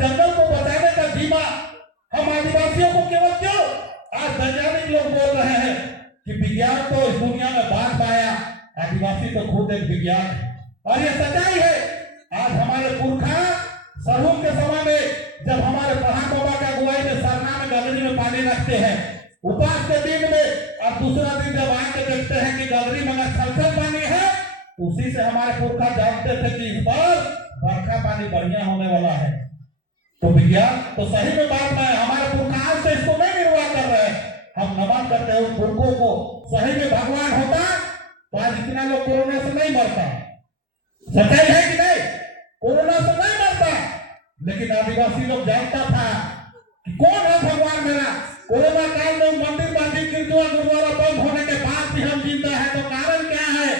जंगल को बचाने का जिम्मा हम आदिवासियों को केवल क्यों? आज वैज्ञानिक लोग बोल रहे हैं कि विज्ञान तो इस दुनिया में बांट पाया, आदिवासी तो खुद एक विज्ञान है, और ये सच्चाई है। आज हमारे पुरखा सरहुल के समय में जब हमारे प्रधान बाबा के अगुवाई में सरना में गगरी में पानी रखते हैं उपवास के दिन में, और दूसरा दिन जब आके देखते हैं कि गगरी में छलछल पानी है, उसी से हमारे पुरखा जानते थे कि इस बार बरखा पानी बढ़िया होने वाला है। तो विज्ञान तो सही में बात है, हमारे पुरखा से इसको नहीं निर्वाह कर रहे हैं, हम नमन करते हैं उन पुरखों को। सही में भगवान होता तो आज इतना लोग कोरोना से नहीं मरता। सच्चाई है कि नहीं? कोरोना से नहीं मरता, लेकिन आदिवासी लोग जानता था कि कौन है भगवान मेरा। कोरोना काल में मंदिर मस्जिद गिरजाघर गुरुद्वारा बंद होने के बाद भी हम जिंदा है, तो कारण क्या है?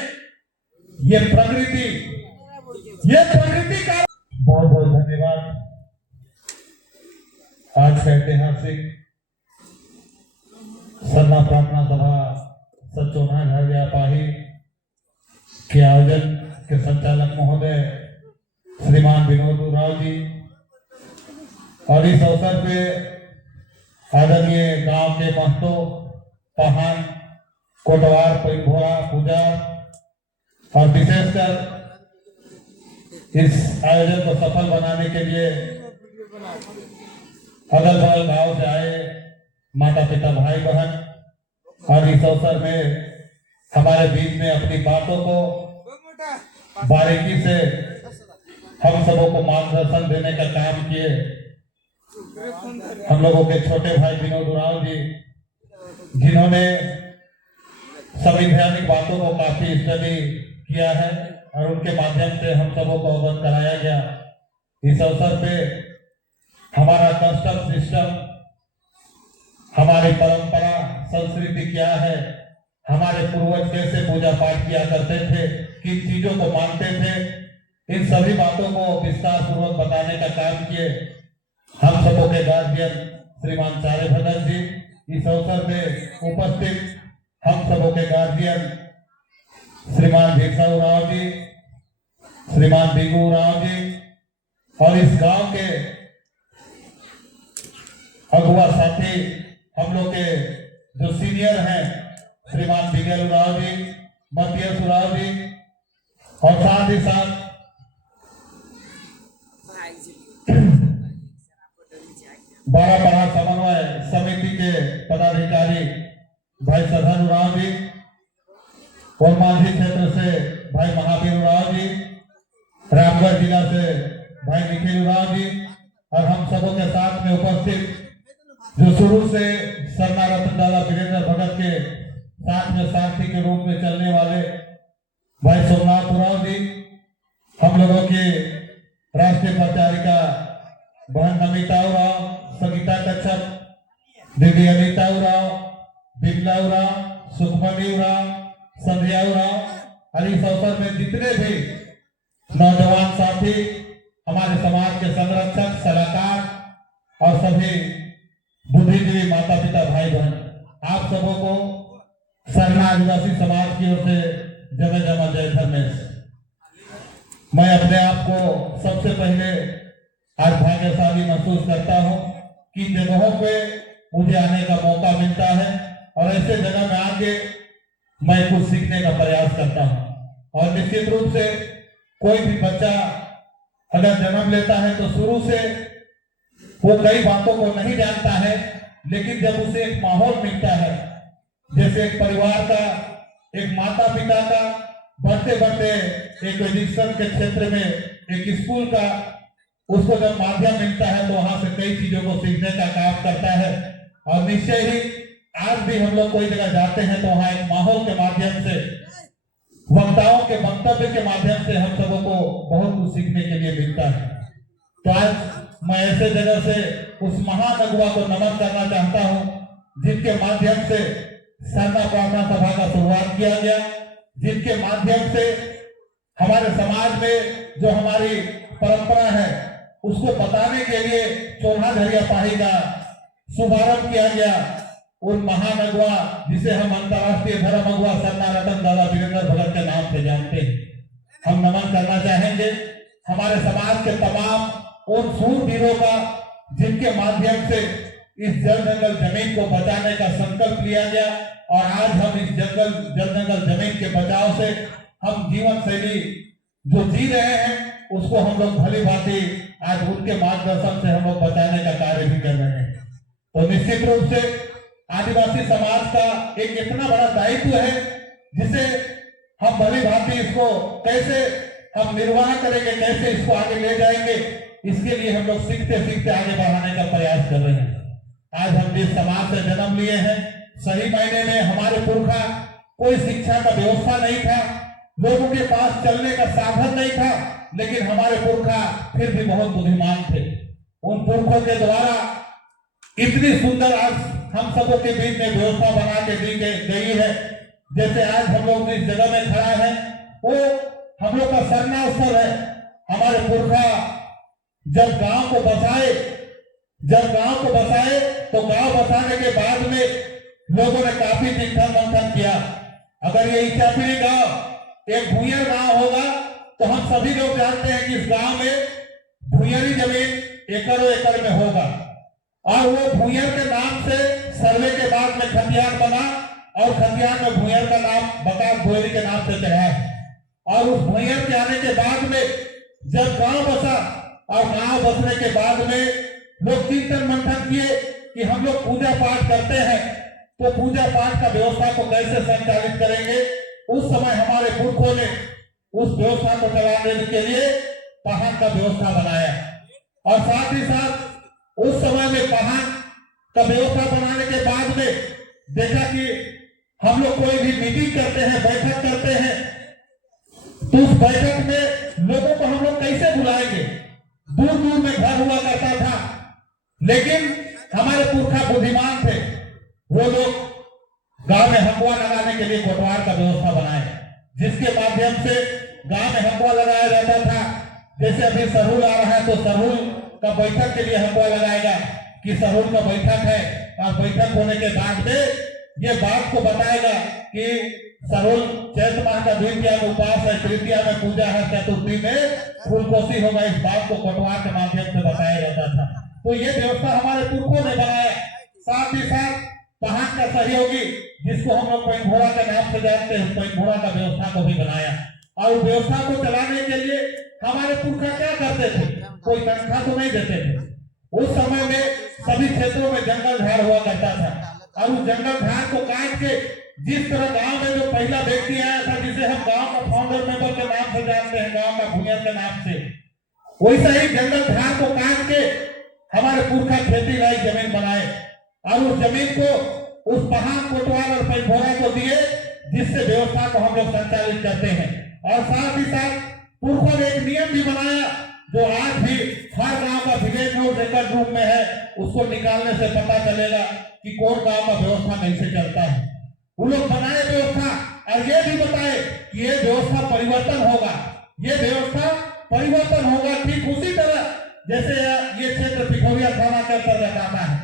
ये प्रकृति का। बहुत बहुत धन्यवाद। आज का ऐतिहासिक सरना प्रार्थना सभा सचोना घरिया पाही के आयोजन के संचालक महोदय श्रीमान विनोद उराव जी, और इस अवसर पे आदरणीय गांव के महतो पहान कोटवार परिभोरा पूजा, और विशेषकर इस आयोजन को सफल बनाने के लिए अगल बगल गांव से आए माता पिता भाई बहन, और इस अवसर में हमारे बीच में अपनी बातों को बारीकी से हम सबों को मार्गदर्शन देने का काम किए हम लोगों के छोटे भाई विनोद उराव जी, जिन्होंने संवैधानिक बातों को काफी स्टडी किया है और उनके माध्यम से हम सबों को अवगत कराया गया। इस अवसर पे हमारा कस्टम सिस्टम, हमारी परंपरा संस्कृति क्या है, हमारे पूर्वज कैसे पूजा पाठ किया करते थे, किन चीजों को मानते थे, इन सभी बातों को विस्तार पूर्वक बताने का काम किए हम सबों के गार्जियन श्रीमान चारे भगत जी। इस अवसर में उपस्थित हम सबों के गार्जियन श्रीमान भिक्षा उराव जी, श्रीमान बिगू उराव जी, और इस गांव के अगुआ साथी हम लोग के जो सीनियर हैं श्रीमान बिगल उराव जी, मतियस उराव जी, और साथ ही साथ बारापड़ा समन्वय समिति के पदाधिकारी भाई सधन उराव जी, और मांझी क्षेत्र से भाई महावीर उराव जी, रामगढ़ जिला से भाई निखिल उराव जी, और हम सबों के साथ में उपस्थित जो शुरू से सरना रतन दादा वीरेंद्र भगत के साथ में सारथी के रूप में चलने वाले भाई सोमनाथ उराव जी, हम लोगों की राष्ट्रीय प्रचारिका बहन नमिता उराव, संगीता कच्छप, दीदी अनीता उराव, बिमला उराव, सुखमनी उराव, संध्या उराव, और इस अवसर में जितने भी नौजवान साथी, हमारे समाज के संरक्षक, सलाहकार और सभी बुद्धिजीवी माता पिता भाई बहन, आप सबों को सरना आदिवासी समाज की ओर से जगह जमा जय धर्मेश। मैं अपने आप को सबसे पहले आज भाग्यशाली महसूस करता हूँ कि जगहों पे मुझे आने का मौका मिलता है, और ऐसे जगह में आके मैं कुछ सीखने का प्रयास करता हूँ। और निश्चित रूप से कोई भी बच्चा अगर जन्म लेता है तो शुरू से वो कई बातों को नहीं जानता है, लेकिन जब उसे एक माहौल मिलता है, जैसे एक परिवार का, एक माता पिता का, बढ़ते बढ़ते एक एजुकेशन के क्षेत्र में एक स्कूल का, उसको जब माध्यम मिलता है तो वहां से कई चीजों को सीखने का काम करता है। और निश्चय ही आज भी हम लोग कोई जगह जाते हैं तो वहां एक माहौल के माध्यम से, वक्ताओं के वक्तव्य के माध्यम से हम सबों को बहुत कुछ सीखने के लिए मिलता है। तो आज मैं ऐसे जगह से उस महान अगुवा को नमन करना चाहता हूं जिनके माध्यम से सरना प्रार्थना सभा का शुरुआत किया गया, जिनके माध्यम से हमारे समाज में जो हमारी परंपरा है उसको बताने के लिए चोन्हा झरिया पाही का शुभारंभ किया गया। उन महान अगुवा जिसे हम अंतर्राष्ट्रीय धर्म अगुवा सरना रतन दादा वीरेंद्र भगत के नाम से जानते हैं, हम नमन करना चाहेंगे। हमारे समाज के तमाम उन सूरवीरों का जिनके माध्यम से इस जल जंगल जमीन को बचाने का संकल्प लिया गया और आज हम इस जल जंगल जमीन के बचाव से हम जीवन शैली जो जी रहे हैं उसको हम लोग भली भांति आज उनके मार्गदर्शन से हम लोग बचाने का कार्य भी कर रहे हैं। तो निश्चित रूप से आदिवासी समाज का एक इतना बड़ा दायित्व है जिसे हम भली भांति इसको कैसे हम निर्वाह करेंगे, कैसे इसको आगे ले जाएंगे, इसके लिए हम लोग सीखते सीखते आगे बढ़ाने का प्रयास कर रहे हैं। आज हम जिस समाज से जन्म लिए हैं, सही मायने में हमारे पुरखा कोई शिक्षा का व्यवस्था नहीं था, लोगों के पास चलने का साधन नहीं था, लेकिन हमारे पुरखा फिर भी बहुत बुद्धिमान थे। उन पुरखों के द्वारा इतनी सुंदर आज हम सबों के बीच में व्यवस्था बना के दी गई है। जैसे आज हम लोग जिस जगह में खड़ा है वो हम लोग का सरना स्थल है। हमारे पुरखा जब गांव को बसाए तो गांव बसाने के बाद में लोगों ने काफी चिंतन मंथन किया। अगर ये इचापीरी गांव एक भूयर गांव होगा तो हम सभी लोग जानते हैं कि इस गांव में भूयरी जमीन एकड़ों एकड़ में होगा और वो भूयर के नाम से सर्वे के बाद में खतियान बना और खतियान में भूयर का नाम बकास भूयरी के नाम से चढ़ा है। और उस भूयर के आने के बाद में जब गांव बसा और गांव बसने के बाद में लोग चिंतन मंथन किए कि हम लोग पूजा पाठ करते हैं तो पूजा पाठ का व्यवस्था को कैसे संचालित करेंगे। उस समय हमारे पुरखों ने उस व्यवस्था को चलाने के लिए पहाड़ का व्यवस्था बनाया और साथ ही साथ उस समय में पहाड़ का व्यवस्था बनाने के बाद में देखा कि हम लोग कोई भी मीटिंग करते हैं, बैठक करते हैं, तो उस बैठक में लोगों को हम लोग कैसे बुलाएंगे। दूर दूर में घर हुआ करता था, लेकिन हमारे पुरखा बुद्धिमान थे। वो लोग गांव में हकुआ लगाने के लिए कोटवार का व्यवस्था बनाए, जिसके माध्यम से गांव में हकुआ लगाया जाता था। जैसे अभी सरहुल आ रहा है तो सरहुल का बैठक के लिए हकुआ लगाएगा कि सरहुल का बैठक है और बैठक होने के बाद में ये बात को बताएगा कि सरहुल चैत्र माह का द्वितीया में उपास है, तृतीया में पूजा है, चतुर्थी में फूलकोशी होगा। इस बात को कोटवार के माध्यम से बताया जाता था। तो ये व्यवस्था हमारे पुरखों ने बनाया। साथ ही साथ पहाड़ का सहयोगी जिसको हम लोग पैंघोड़ा के नाम से जानते हैं, पैंघोड़ा का व्यवस्था को भी बनाया और व्यवस्था को चलाने के लिए हमारे पुरखा क्या करते थे, कोई तनख्वाह तो नहीं देते थे। उस समय में सभी क्षेत्रों में जंगल झाड़ हुआ करता था और उस जंगल झाड़ को काट के जिस तरह गांव में जो पहला व्यक्ति आया था जिसे हम गांव का फाउंडर मेंबर के नाम से जानते हैं, गांव का भूमियर के नाम से, वैसा ही जंगल झाड़ को काट के हमारे पुरखा खेती लायक जमीन बनाए और उस जमीन को उस पहाड़ कोटवार और पैंघोड़ा को दिए, जिससे व्यवस्था को हम लोग संचालित करते हैं। और साथ ही साथ पुरखों ने एक नियम भी बनाया जो आज भी हर गांव का विलेज नोट रिकॉर्ड रूम में है, उसको निकालने से पता चलेगा कि कौन गांव का व्यवस्था कैसे चलता है। वो लोग बनाए व्यवस्था और ये भी बताए कि ये व्यवस्था परिवर्तन होगा, ये व्यवस्था परिवर्तन होगा। ठीक उसी तरह जैसे ये क्षेत्र पिठौरिया थाना के अंतर्गत आता है,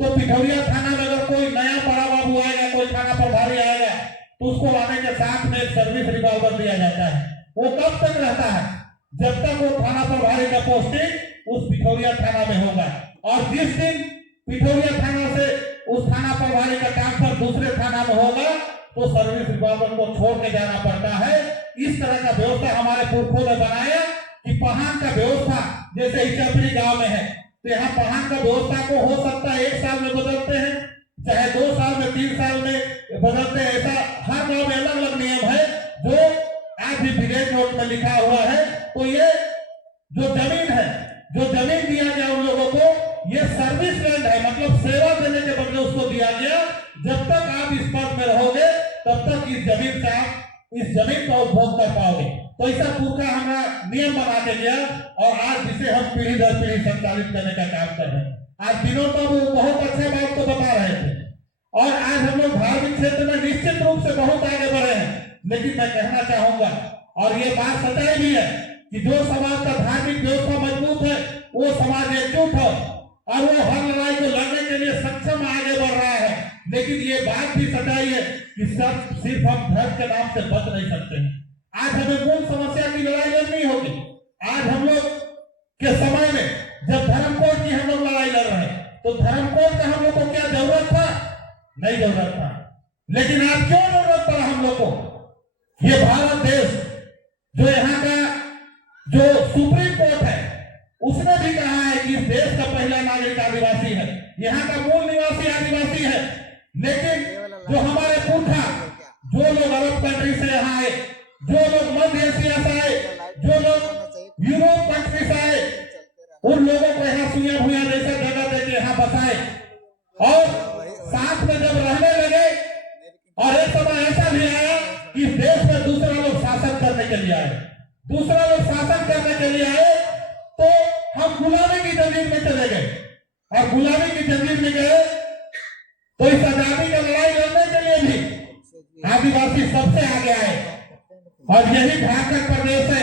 तो पिठौरिया थाना में अगर कोई नया बड़ा बाबू आएगा, कोई थाना प्रभारी आएगा, तो उसको आने के साथ में सर्विस रिवॉल्वर दिया जाता है। वो कब तक रहता है, जब तक वो थाना प्रभारी का पोस्टिंग उस पिठौरिया थाना में होगा। और जिस दिन पिठौरिया थाना से उस थाना प्रभारी का ट्रांसफर दूसरे थाना में होगा तो सर्विस रिवॉल्वर को छोड़ के जाना पड़ता है। इस तरह का व्यवस्था हमारे पुरखों ने बनाया कि पहाड़ का व्यवस्था जैसे इचापरी गांव में है तो यहाँ पहाड़ का व्यवस्था को हो सकता है 1 साल में बदलते हैं, चाहे 2 साल में, 3 साल में बदलते हैं। ऐसा हर गांव में अलग अलग नियम है जो आज भी विलेज नोट में लिखा हुआ है। तो ये जो जमीन है, जो जमीन दिया गया उन लोगों को, ये सर्विस लैंड है, मतलब सेवा देने के बदले उसको दिया गया। जब तक आप इस पद में रहोगे तब तक इस जमीन से आप इस जमीन का उपभोग कर पाओगे। तो ऐसा पुरखा हमारा नियम बना के गया और आज जिसे हम पीढ़ी दर पीढ़ी संचालित करने का काम कर रहे हैं। आज विनोद बाबू बहुत अच्छा बात को बता रहे थे और आज हम लोग धार्मिक क्षेत्र में निश्चित रूप से बहुत आगे बढ़े हैं। लेकिन मैं कहना चाहूंगा और ये बात सच्चाई भी है कि जो समाज का धार्मिक व्यवस्था मजबूत है वो समाज एकजुट है और वो हर लड़ाई को लड़ने के लिए सक्षम आगे बढ़ रहा है। लेकिन ये बात भी सच्चाई है कि सिर्फ हम धर्म के नाम से बच नहीं सकते। आज हमें मूल समस्या की लड़ाई लड़नी होगी। आज हम लोग के समय में जब धर्म कोड की हम लोग लड़ाई लड़ रहे हैं तो धर्म कोड का हम लोग को क्या जरूरत था? नहीं जरूरत था। लेकिन आज क्यों जरूरत पड़ा हम लोग को? ये भारत देश जो यहाँ का जो सुप्रीम कोर्ट है उसने भी कहा है कि इस देश का पहला नागरिक आदिवासी है, यहाँ का मूल निवासी आदिवासी है। लेकिन जो हमारे पुरखा, जो लोग अरब कंट्री से यहाँ आए, जो लोग मध्य एशिया से आए, जो लोग यूरोप कंट्री से आए, उन लोगों को यहाँ सुइया भुइया जैसे जगह देके यहाँ बसाए और साथ में जब रहने लगे और एक समय ऐसा भी आया कि इस देश में दूसरा लोग शासन करने के लिए आए, दूसरा लोग शासन करने के लिए आए तो हम गुलामी की जमीन में चले गए और गुलामी की जमीन में गए तो इस आजादी की लड़ाई लड़ने के लिए भी आदिवासी सबसे आगे आए। और यही झारखंड प्रदेश है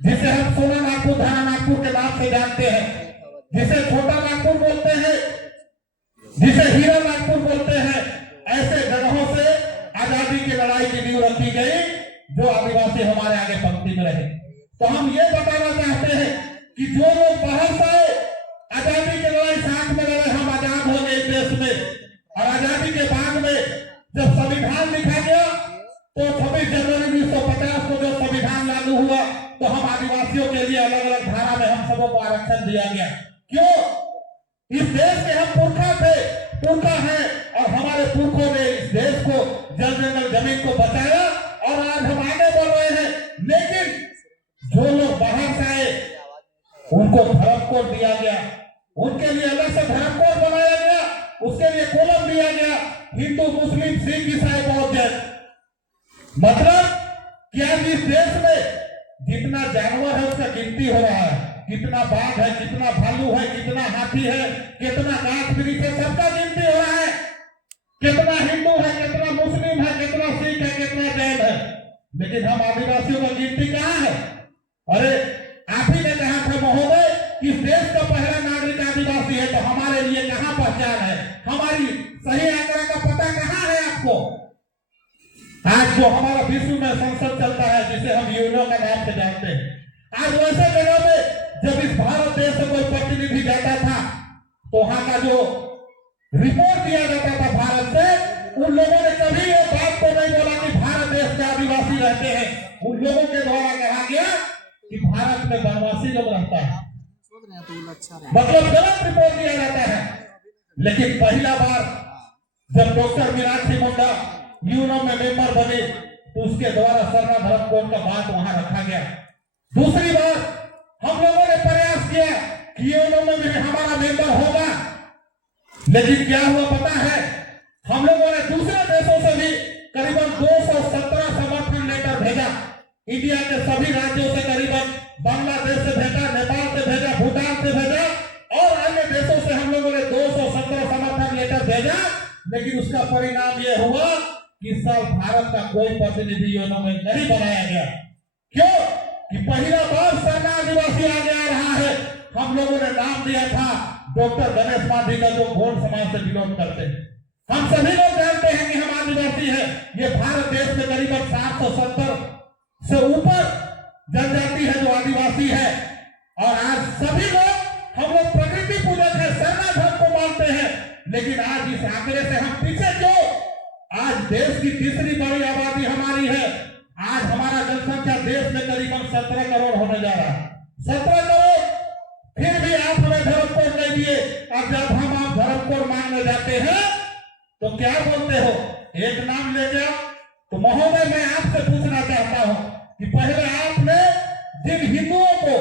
जिसे हम सोना नागपुर, धाना नागपुर के नाम से जानते हैं, जिसे छोटा नागपुर बोलते हैं, जिसे हीरा नागपुर बोलते हैं। ऐसे जगहों से आजादी की लड़ाई की नींव रखी गई जो आदिवासी हमारे आगे पंक्ति में रहे। तो हम ये बताना चाहते हैं कि जो लोग बाहर से आए, आजादी की लड़ाई साथ में लड़े, हम आजाद हो गए इस देश में। और आजादी के बाद में जब संविधान लिखा गया तो 26 जनवरी 1950 को जो संविधान लागू हुआ तो हम आदिवासियों के लिए अलग अलग धारा में हम सबों को आरक्षण दिया गया। क्यों? इस देश के हम पुरखा थे, पुरखा हैं और हमारे पुरखों ने इस देश को, जल जंगल जमीन को बचाया और आज हम आगे बढ़ रहे हैं। लेकिन जो लोग बाहर से आए उनको धर्म कोड दिया गया, उनके लिए अलग से धर्म कोड बनाया गया, उसके लिए कॉलम दिया गया, हिंदू, मुस्लिम, सिख, ईसाई, बौद्ध, जैन। मतलब कि आज इस देश में जितना जानवर है उसका गिनती हो रहा है, कितना बाघ है, कितना भालू है, कितना हाथी है, कितना गाछ वृक्ष है, सबका गिनती हो रहा है। कितना हिंदू है, कितना मुस्लिम है, कितना सिख है, कितना जैन है। लेकिन हम आदिवासियों का गिनती कहाँ है? अरे आप ही ने कहा था महोदय कि इस देश का पहला नागरिक आदिवासी है, तो हमारे लिए कहाँ पहचान है? हमारी सही आंकड़ा का पता कहाँ है आपको? आज जो हमारा विश्व में संसद चलता है जिसे हम यूएनओ का नाम से जानते हैं, आज वैसे जगह में जब इस भारत देश से कोई प्रतिनिधि जाता था तो वहां का जो रिपोर्ट दिया जाता था भारत से, उन लोगों ने कभी ये बात तो नहीं बोला कि भारत देश में आदिवासी रहते हैं। उन लोगों के द्वारा कहा गया कि भारत में वनवासी लोग रहता है, मतलब गलत रिपोर्ट दिया जाता है। लेकिन पहला बार जब डॉक्टर मीनाक्षी मुंडा यूएनओ में मेंबर बने तो उसके द्वारा सरना धर्म कोड का बात वहां रखा गया। दूसरी बार हम लोगों ने प्रयास किया कि यूएनओ में भी हमारा मेंबर होगा, लेकिन क्या हुआ पता है? हम लोगों ने दूसरे देशों से भी करीबन 217 समर्थन लेटर भेजा, इंडिया के सभी राज्यों से, करीबन बांग्लादेश से भेजा, नेपाल से भेजा, भूटान से भेजा और अन्य देशों से हम लोगों ने 217 समर्थन लेटर भेजा। लेकिन उसका परिणाम यह हुआ कि इस साल भारत का कोई प्रतिनिधि यूएनओ में नहीं बनाया गया। क्यों? कि पहला बार सरना आदिवासी आगे आ रहा है। हम लोगों ने नाम दिया था डॉक्टर गणेश मांझी का, जो गौड़ समाज से विरोध करते हैं। हम सभी लोग जानते हैं कि हम आदिवासी हैं। ये भारत देश में करीबन 770 से ऊपर जनजाति है जो आदिवासी है। और आज सभी लोग हम लोग प्रकृति पूजक है, सरना धर्म को मानते हैं। लेकिन आज इस आंकड़े से हम पीछे क्यों? आज देश की तीसरी बड़ी आबादी हमारी है। आज हमारा जनसंख्या देश में करीबन 17 करोड़ होने जा रहा है। 17 करोड़, फिर भी आप हमें धर्म कोड नहीं दिए। अब जब हम आप धर्म कोड मांगने जाते हैं तो क्या बोलते हो? एक नाम ले जाओ। तो महोदय मैं आपसे पूछना चाहता हूं कि पहले आपने जिन हिंदुओं को,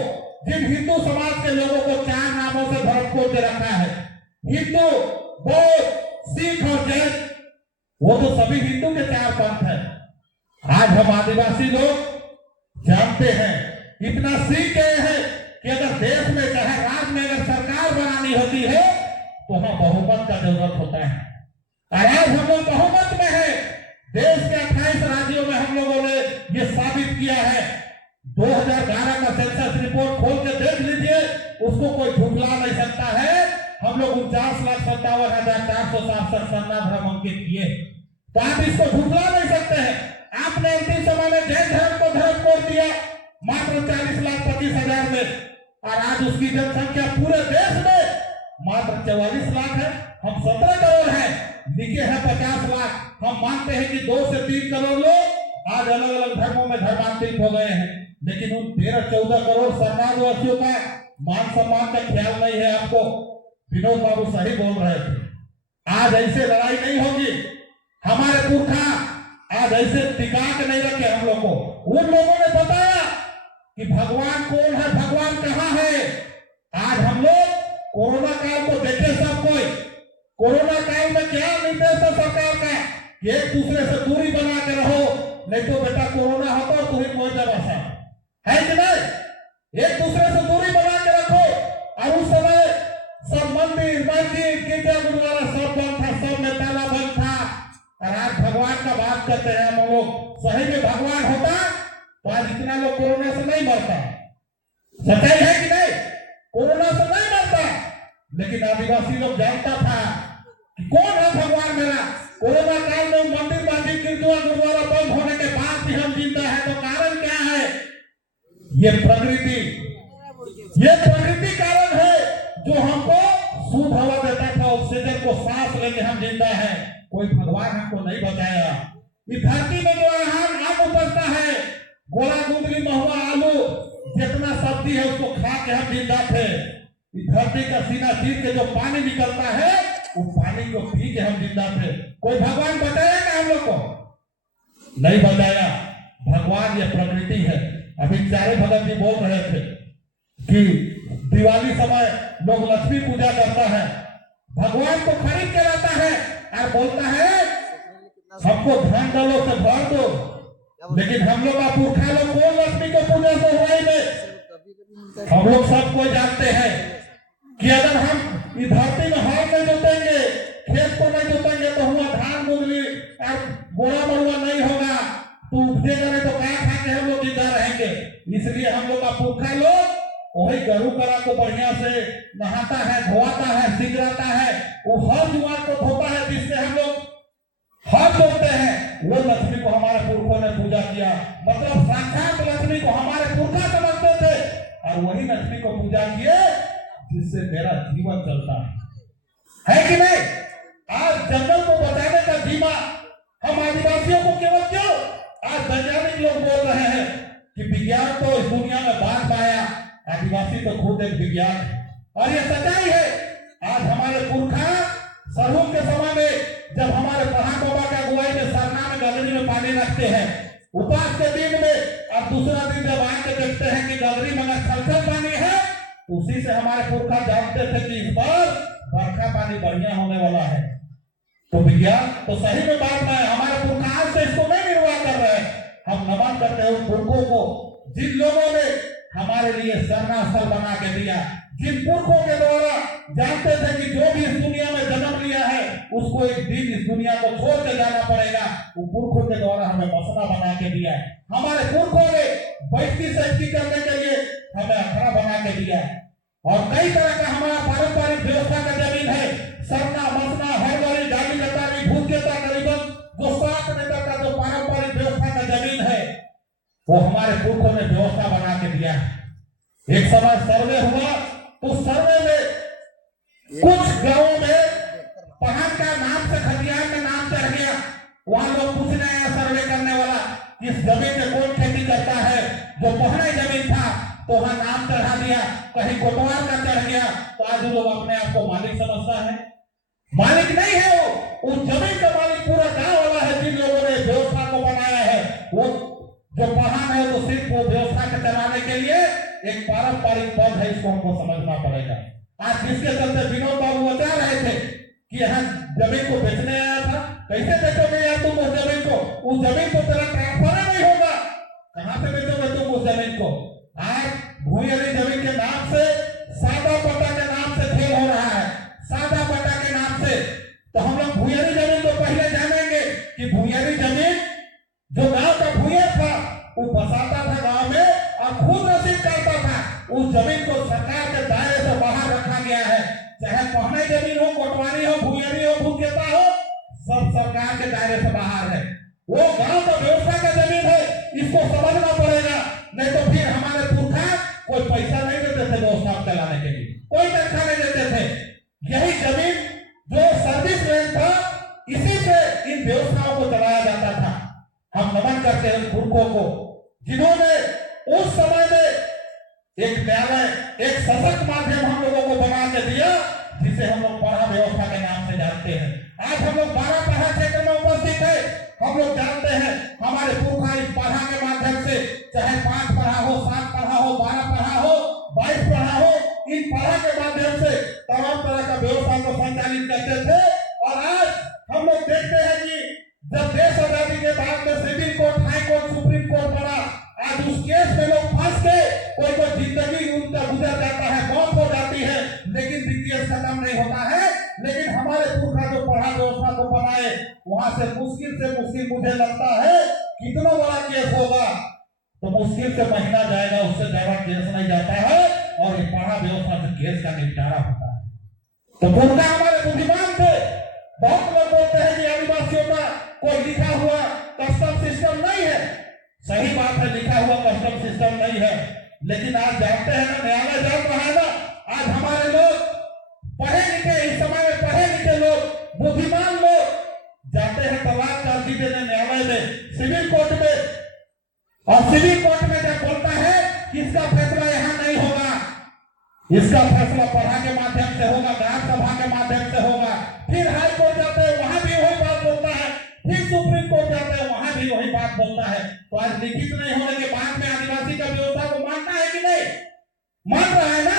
जिन हिंदू समाज के लोगों को 4 नामों से धर्म कोड दे रखा है, हिंदू, बौद्ध, सिख और जैन, वो तो सभी हिंदू के 4 पंथ हैं। आज हम आदिवासी लोग जानते हैं, इतना सीख गए हैं कि अगर देश में चाहे राज्य में अगर सरकार बनानी होती है तो वहां बहुमत का जरूरत होता है। और आज हम लोग बहुमत में है। देश के 28 राज्यों में हम लोगों ने ये साबित किया है। 2011 का सेंसस रिपोर्ट खोल के देख लीजिए, उसको कोई झुठला नहीं सकता है। हम लोग 49,57,467 सरना धर्म अंकित किए, तो आप इसको झुठला नहीं सकते हैं। आपने अंतिम समय में जैन धर्म को धर्म कोड दिया मात्र 40,25,000 में। और आज उसकी जनसंख्या पूरे देश में मात्र 44 लाख है। हम 17 करोड़ हैं, निके हैं 50 लाख। हम मानते हैं कि 2 से 3 करोड़ लोग आज अलग अलग धर्मों में धर्मांतरित हो गए हैं, लेकिन उन 13-14 करोड़ शरणार्थियों का मान सम्मान का ख्याल नहीं है आपको। विनोद बाबू सही बोल रहे थे, आज ऐसे लड़ाई नहीं होगी। हमारे पुरखा आज ऐसे टिका के नहीं रखे हम लोग को। उन लोगों ने बताया कि भगवान कौन है, भगवान कहाँ है। आज हम लोग कोरोना काल को देखे, सब कोई कोरोना काल में क्या निर्देश है सरकार का कि एक दूसरे से दूरी बना के रहो, नहीं तो बेटा कोरोना होता तो ही कोई जवाब है कि नहीं। एक दूसरे से दूरी बना के रखो। और उस समय सब मंदिर मस्जिद गिरजा गुरुद्वारा सब बंद था, सब में ताला बंद था। और आज भगवान का बात करते हैं हम लोग, सही में भगवान होता तो आज इतना लोग कोरोना से नहीं मरता। सच्चाई है कि नहीं, कोरोना से नहीं मरता। लेकिन आदिवासी लोग जानता था कि कौन है भगवान मेरा। कोरोना काल में मंदिर मस्जिद गिरजा गुरुद्वारा बंद होने के बाद भी हम जिंदा है, तो कारण क्या है? ये प्रकृति कारण है जो हमको शुद्ध हवा देता था, ऑक्सीजन को सांस लेके हम जिंदा है। कोई भगवान हमको नहीं बचाया। इस धरती में जो आहार उपजता है, गोला गुंदरी महुआ आलू जितना सब्जी है उसको खा के हम जिंदा थे। इस धरती का सीना चीर के जो पानी निकलता है उस पानी को पी के हम जिंदा थे। कोई भगवान बचाया क्या हम लोग को? नहीं बचाया। भगवान ये प्रकृति है। अभी चारे भगत जी बोल रहे थे कि दिवाली समय लोग लक्ष्मी पूजा करता है, भगवान को खरीद के लाता है और बोलता है हमको धन दौलत से भर दो। लेकिन हम लोग का पुरखा लोग कौन लक्ष्मी को पूजा से हुआ ही नहीं। हम लोग सब कोई जानते हैं कि अगर हम इस धरती में हल नहीं जोतेंगे, खेत को नहीं जोतेंगे तो हुआ धान गुदली और बोरा मरुआ नहीं होगा, तो उपजेगा नहीं तो क्या खा के हम लोग जिंदा रहेंगे। इसलिए हम लोग का पुरखा लोग वही गरु करा को बढ़िया से नहाता है, धोता है, सिगराता है, वो हर जुआन को धोता है जिससे हम लोग हर जोते हैं। वो लक्ष्मी को हमारे पुरखों ने पूजा किया, मतलब साक्षात लक्ष्मी को हमारे पुरखा समझते थे और वही लक्ष्मी को पूजा किए जिससे मेरा जीवन चलता है कि नहीं। आज जंगल को बचाने का जीवा हम आदिवासियों को केवल क्यों? आज वैज्ञानिक लोग बोल रहे हैं कि विज्ञान तो इस दुनिया में बात पाया, आदिवासी तो खुद एक विज्ञान है। और ये सच्चाई है। आज हमारे पुरखा सरहुल के समय में जब हमारे प्रधान बाबा के अगुवाई में सरना में गगरी में पानी रखते हैं, उपास के दिन में, और दूसरा दिन जब आके देखते हैं कि गगरी में छलछल पानी है, तो उसी से हमारे पुरखा जानते थे कि इस बार बरखा पानी बढ़िया होने वाला है। तो विज्ञान तो सही में बात है, हमारे पुरखा आज से इसको नहीं निर्वाह कर रहे हैं। हम नमन करते हैं उन पुरखों को जिन लोगों ने हमारे लिए सरना स्थल बना के दिया, जिन पुरखों के द्वारा जानते थे कि जो भी इस दुनिया में जन्म लिया है उसको एक दिन इस दुनिया को छोड़ के जाना पड़ेगा। वो पुरखों के द्वारा हमें मसला बना के दिया है। हमारे पुरखों ने बैठकी सैठकी करने के लिए हमें अखड़ा बना के दिया है। और कई तरह का हमारा पारंपरिक व्यवस्था का जमीन है, सरना मसना हरगरी डाली लतारी भूखेता करीबन जो 7 मीटर का जो पारंपरिक व्यवस्था का जमीन है वो हमारे पुरखों ने व्यवस्था बना के दिया है। एक समय सर्वे हुआ तो सर्वे में कुछ गांवों में पहाड़ का नाम से खतियान का नाम चढ़ गया। वहां लोग पूछने आया सर्वे करने वाला इस जमीन में कौन खेती करता है। जो पहले जमीन था तो वहां नाम चढ़ा दिया, कहीं कोटवार का चढ़ गया, तो आज लोग अपने आप को मालिक समझता है। मालिक नहीं है वो, उस जमीन का मालिक पूरा गांव वाला है जिन लोगों ने व्यवस्था को बनाया है। वो जो पहाड़ है तो सिर्फ वो व्यवस्था के चलाने के लिए एक पारंपरिक पद है, इसको हमको समझना पड़ेगा। आज जिसके चलते विनोद बाबू बता रहे थे कि यहाँ जमीन को बेचने आया था, कैसे बेचोगे यार तुम उस जमीन को? उस जमीन को तेरा ट्रांसफर नहीं होगा, कहां से बेचोगे तुम उस जमीन को? आज भूयरी जमीन के नाम से सादा पट्टा के नाम से खेल हो रहा है, सादा पट्टा के नाम से। तो हम लोग भूयरी जमीन को पहले जानेंगे कि भूयरी जमीन जो गांव का भूयर था वो बसाता था गांव में और खुद रसीद करता था। उस जमीन को सरकार के दायरे से बाहर रखा गया है, चाहे पहने जमीन हो, कोटवारी हो, भूयरी हो, भूखेता हो, सब सरकार के दायरे से बाहर है। वो गांव का व्यवस्था का जमीन है, इसको समझना पड़ेगा। नहीं तो फिर हमारे पुरखा कोई पैसा नहीं देते थे कोई तनख्वाह नहीं देते थे। यही जमीन जो सर्विस लैंड था, इसी से इन व्यवस्थाओं को चलाया जाता था। हम नमन करते हैं पुरखों को, जिन्होंने उस समय में एक न्यायालय, एक सशक्त माध्यम हम लोगों को बना के दिया, जिसे हम लोग पढ़ा व्यवस्था के नाम से जानते हैं। आज हम लोग 12 पढ़ा क्षेत्र में उपस्थित है। हम लोग जानते हैं हमारे पुरखा इस पढ़ा के माध्यम से, चाहे 5 पढ़ा हो, 7 पढ़ा हो, 12 पढ़ा हो, 22 पढ़ा हो, इन पढ़ा के माध्यम से तमाम तरह का व्यवस्था को संचालित करते थे। और आज हम लोग देखते हैं कि जब देश आजादी के बाद में civil court, high court, supreme court बना, आज उस केस में लोग फंस के कोई जिंदगी उनका गुजर जाता है, मौत हो जाती है, लेकिन केस खत्म नहीं होता है। लेकिन हमारे पुरखा जो पढ़ा व्यवस्था को बनाए, वहां से मुश्किल मुझे लगता है कितना बड़ा केस होगा तो मुश्किल से महीना जाएगा, उससे ज्यादा केस नहीं जाता है। और ये पढ़ा व्यवस्था से केस का निपटारा होता है। तो पुरखा हमारे बुद्धिमान थे। बहुत लोग बोलते हैं कि आदिवासियों का कोई लिखा हुआ कस्टम सिस्टम नहीं है। सही बात है, लिखा हुआ कस्टम सिस्टम नहीं है, लेकिन आज जानते हैं ना, न्यायालय जान रहा है ना, आज हमारे लोग पढ़े लिखे, इस समय में पढ़े लिखे लोग, बुद्धिमान लोग जाते हैं तलाक कर दी देने न्यायालय में, सिविल कोर्ट में, और सिविल कोर्ट में जब बोलता है कि इसका फैसला यहाँ नहीं होगा, इसका फैसला पढ़ा के माध्यम से होगा, ग्राम सभा के माध्यम से होगा, फिर हाई कोर्ट जाते हैं, वहां भी वही बात बोलता है, फिर सुप्रीम कोर्ट जाते हैं, वहां भी वही बात बोलता है। तो आज लिखित नहीं होने के बाद में आदिवासी का व्यवस्था को मानना है कि नहीं? मान रहा है ना?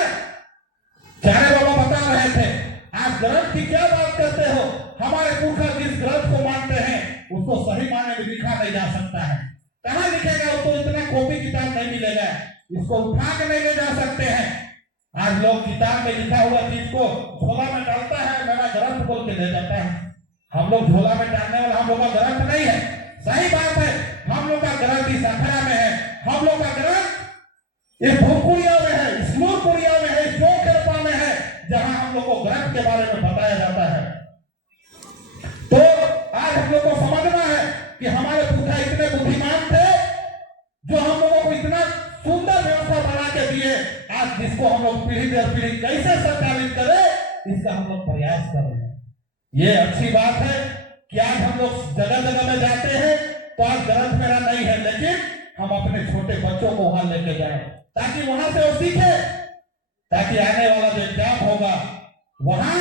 चारे बाबा बता रहे थे, आज ग्रंथ की क्या बात करते हो? हमारे पुरखा जिस ग्रंथ को मानते हैं उसको सही माने में लिखा नहीं जा सकता है। कहाँ लिखेगा? उसको इतना कॉपी किताब नहीं मिलेगा, इसको उठा के नहीं ले जा सकते हैं। आज लोग किताब में लिखा हुआ चीज को झोला में डालता है, मेरा ग्रंथ बोल के ले जाता है। हम लोग झोला में डालने वाला हम लोग का ग्रंथ नहीं है। सही बात है, हम लोग का ग्रंथ इस अखड़ा में है, हम लोग का ग्रंथ इस भूपुरिया में है, इस नूरपुरिया में है, इस जोखेरपा में है, जहां हम लोग को ग्रंथ के बारे में बताया जाता है। तो आज हम लोग को समझना है कि हमारे पुरखा इतने बुद्धिमान थे, जो हम लोगों को इतना सुंदर व्यवस्था बना के दिए। आज जिसको हम लोग पीढ़ी दर पीढ़ी कैसे संचालित करें, इसका हम लोग प्रयास कर रहे हैं। ये अच्छी बात है कि आज हम लोग जगह जगह में जाते हैं, तो आज ग्रंथ मेरा नहीं है, लेकिन हम अपने छोटे बच्चों को वहां लेके जाए, ताकि वहां से वो सीखे, ताकि आने वाला जो एग्जाम होगा, वहां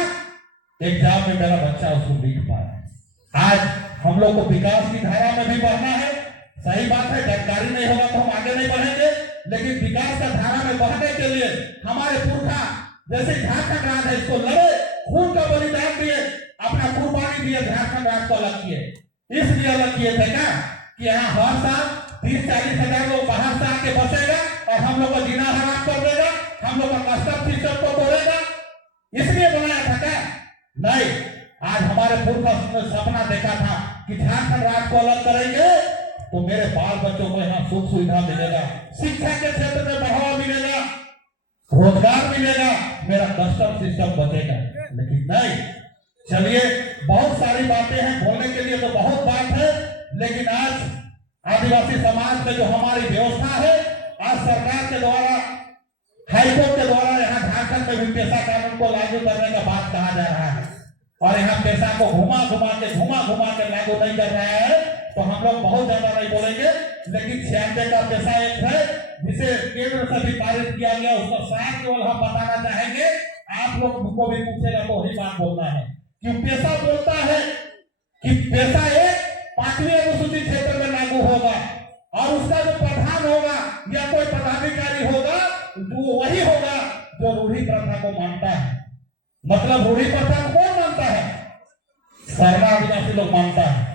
एग्जाम में मेरा बच्चा उसको लिख पाए। आज हम लोग को विकास की धारा में भी बढ़ना है। सही बात है, जानकारी नहीं होगा तो हम आगे नहीं बढ़ेंगे, लेकिन विकास का धारा में बढ़ने के लिए हमारे पुरखा जैसे झारखंड राज्य है, इसको लड़े, खून का बलिदान दिए, अपना कुर्बानी दिए, झारखंड राज्य को अलग किए। इसलिए अलग किए थे क्या कि यहाँ हर साल 30-40 हजार लोग बाहर से आके बसेगा और हम लोग को जीना हराम कर देगा, हम लोग का कस्टम सिस्टम को तोड़ेगा, इसलिए बनाया था क्या? नहीं। आज हमारे पुरखा ने सपना देखा था कि झारखंड राज्य को अलग करेंगे तो मेरे बाल बच्चों को यहाँ सुख सुविधा मिलेगा, शिक्षा के क्षेत्र में बढ़ावा मिलेगा, रोजगार मिलेगा, मेरा कस्टम सिस्टम बचेगा। लेकिन नहीं। चलिए, बहुत सारी बातें हैं, बोलने के लिए तो बहुत बात है, लेकिन आज आदिवासी समाज में जो हमारी व्यवस्था है, आज सरकार के द्वारा, हाईकोर्ट के द्वारा यहाँ झारखंड में भी पेशा कानून को लागू करने का बात कहा जा रहा है, और यहाँ पेशा को घुमा घुमा के लागू नहीं कर रहा है। तो हम लोग बहुत ज्यादा नहीं बोलेंगे, लेकिन 96 का पेशा एक्ट है, जिसे केंद्र से भी पारित किया गया, उसका सार केवल हम बताना चाहेंगे। आप लोग को भी पूछेगा तो वही बात बोलना है कि पेशा बोलता है कि पेशा एक 5वीं अनुसूचित क्षेत्र में लागू होगा, और उसका जो प्रधान होगा या कोई पदाधिकारी होगा, जो वही होगा जो रूढ़ी प्रथा को मानता है। मतलब रूढ़ी प्रथा को कौन मानता है? शर्मा आदिवासी लोग मानता है।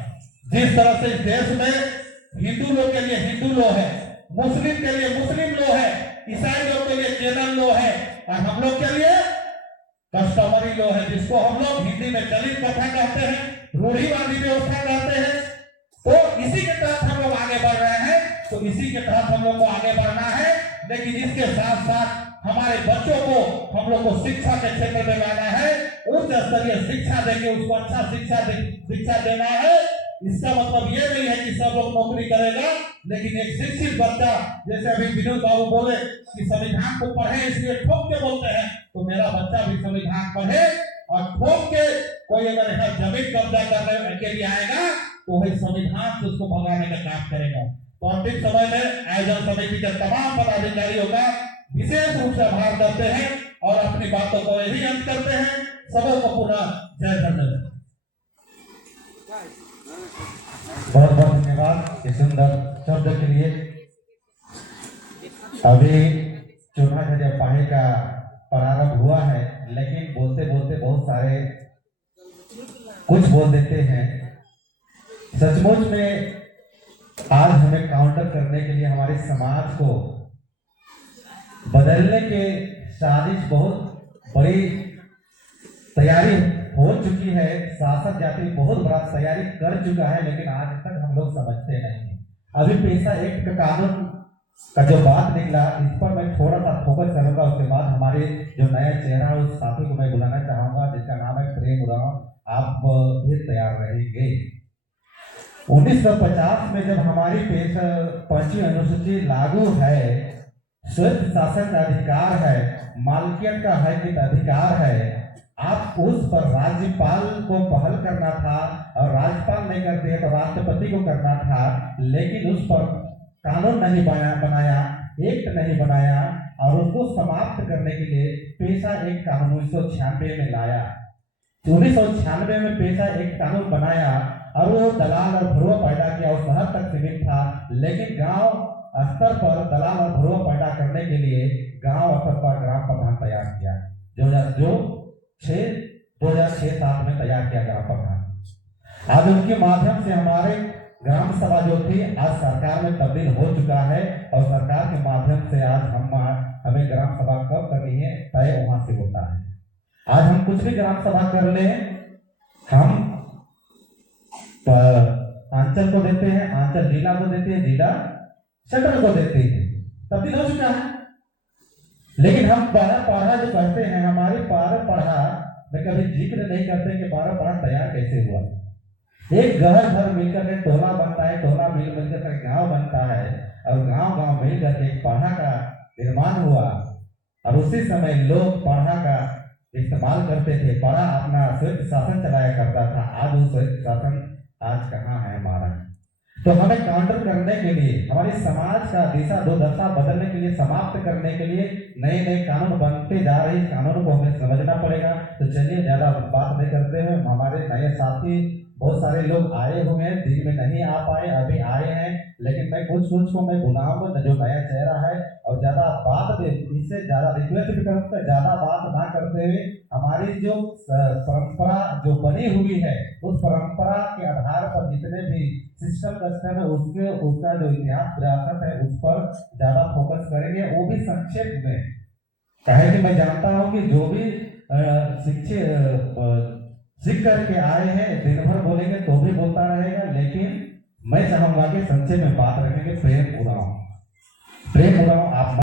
जिस तरह से इस देश में हिंदू लोग के लिए हिंदू लो है, मुस्लिम के लिए मुस्लिम लो है, ईसाई लोग के लिए केनल लो है, और हम लोग के लिए कस्टमरी लो है, जिसको हम लोग हिंदी में दलित प्रथा कहते हैं, रूढ़िवादी व्यवस्था कहते हैं। तो इसी के तहत हम लोग आगे बढ़ रहे हैं, तो इसी के तहत हम लोग को आगे बढ़ना है। लेकिन इसके साथ साथ हमारे बच्चों को हम लोग को शिक्षा के क्षेत्र में लाना है, उच्च स्तरीय शिक्षा देके उसको अच्छा शिक्षा देना है। इसका मतलब ये नहीं है कि सब लोग नौकरी करेगा, लेकिन एक शिक्षित बच्चा, जैसे अभी विनोद बाबू बोले कि संविधान को पढ़े इसलिए ठोक के बोलते हैं, तो मेरा बच्चा भी संविधान पढ़े और ठोक के कोई अगर यहाँ जमीन कब्जा करने के लिए आएगा तो वही संविधान से उसको भगाने का काम करेगा। तो अंतिम समय में आयोजन समिति के तमाम पदाधिकारियों का विशेष रूप से आभार करते हैं और अपनी बातों को यही अंत करते हैं। सबको पुनः जय धन्यवाद। बहुत बहुत धन्यवाद इस सुंदर शब्द के लिए। अभी चुनाव पाही का प्रारंभ हुआ है, लेकिन बोलते बोलते बहुत सारे कुछ बोल देते हैं। सचमुच में आज हमें काउंटर करने के लिए हमारे समाज को बदलने के साजिश बहुत बड़ी तैयारी हो चुकी है। शासक जाति बहुत बड़ा तैयारी कर चुका है, लेकिन आज तक हम लोग समझते नहीं। अभी पेशा एक्ट का कानून का जो बात निकला, इस पर मैं थोड़ा सा फोकस करूंगा। उसके बाद हमारे जो नया चेहरा है उस साथी को मैं बुलाना चाहूंगा, जिसका नाम है प्रेम उरांव। आप भी तैयार रहेंगे। 1950 में जब हमारी 5वीं अनुसूची लागू है, स्वयं शासन का अधिकार है, मालकियत का है कि अधिकार है, आप उस पर राज्यपाल को पहल करना था और राज्यपाल नहीं करते हैं तो राष्ट्रपति को करना था, लेकिन उस पर कानून नहीं बनाया, एक्ट नहीं बनाया और उसको समाप्त करने के लिए पेशा एक्ट कानून 1996 में लाया। 1996 में पेशा एक्ट कानून बनाया और वो दलाल और भुरवा पैदा किया, उस हद तक सीमित था। लेकिन गांव स्तर पर दलाल और भुरवा पैदा करने के लिए गांव स्तर पर ग्राम प्रधान तैयार किया, जो 2006-7 में तैयार किया ग्राम प्रधान। आज उनके माध्यम से हमारे ग्राम सभा जो थी आज सरकार में तब्दील हो चुका है और सरकार के माध्यम से आज हमें ग्राम सभा कब करनी है तय वहां से होता है। आज हम कुछ भी ग्राम सभा कर ले, हम अंचल को देते हैं, अंचल जिला को देते हैं, जिला क्षेत्र को देते हैं, तब्दील हो चुका है। लेकिन हम 12 पढ़ा जो कहते हैं, हमारे 12 पढ़ा में कभी जिक्र नहीं करते कि 12 पढ़ा तैयार कैसे हुआ। एक घर मिलकर के टोला बनता है, टोला मिलकर के गांव बनता है और गांव मिलकर के एक पढ़ा का निर्माण हुआ और उसी समय लोग पढ़ा का इस्तेमाल करते थे। पढ़ा अपना स्वयं शासन चलाया करता था। आज वो स्वयं शासन आज कहाँ है हमारा। तो हमें काउंटर करने के लिए, हमारे समाज का दिशा दशा बदलने के लिए, समाप्त करने के लिए नए नए कानून बनते जा रहे हैं। कानून को हमें समझना पड़ेगा। तो चलिए ज्यादा बात नहीं करते हैं, हमारे नए साथी बहुत सारे लोग आए हुए हैं, दिन में नहीं आ पाए, अभी आए हैं, लेकिन मैं कुछ को मैं बुलाऊंगा जो नया चेहरा है और ज्यादा बात इससे ज्यादा रिक्वेस्ट भी करूंगा, ज्यादा बात ना करते हुए हमारी जो परंपरा जो बनी हुई है उस परंपरा के आधार पर जितने भी सिस्टम कस्टम है उसका जो इतिहास विरासत है उस पर ज्यादा फोकस करेंगे, वो भी संक्षेप में। कहे कि मैं जानता हूँ कि जो भी सीख करके आए हैं दिन भर बोलेंगे तो भी बोलता रहेगा, लेकिन मैं चाहूंगा कि संक्षेप में बात रखेंगे। प्रेम उरांव आप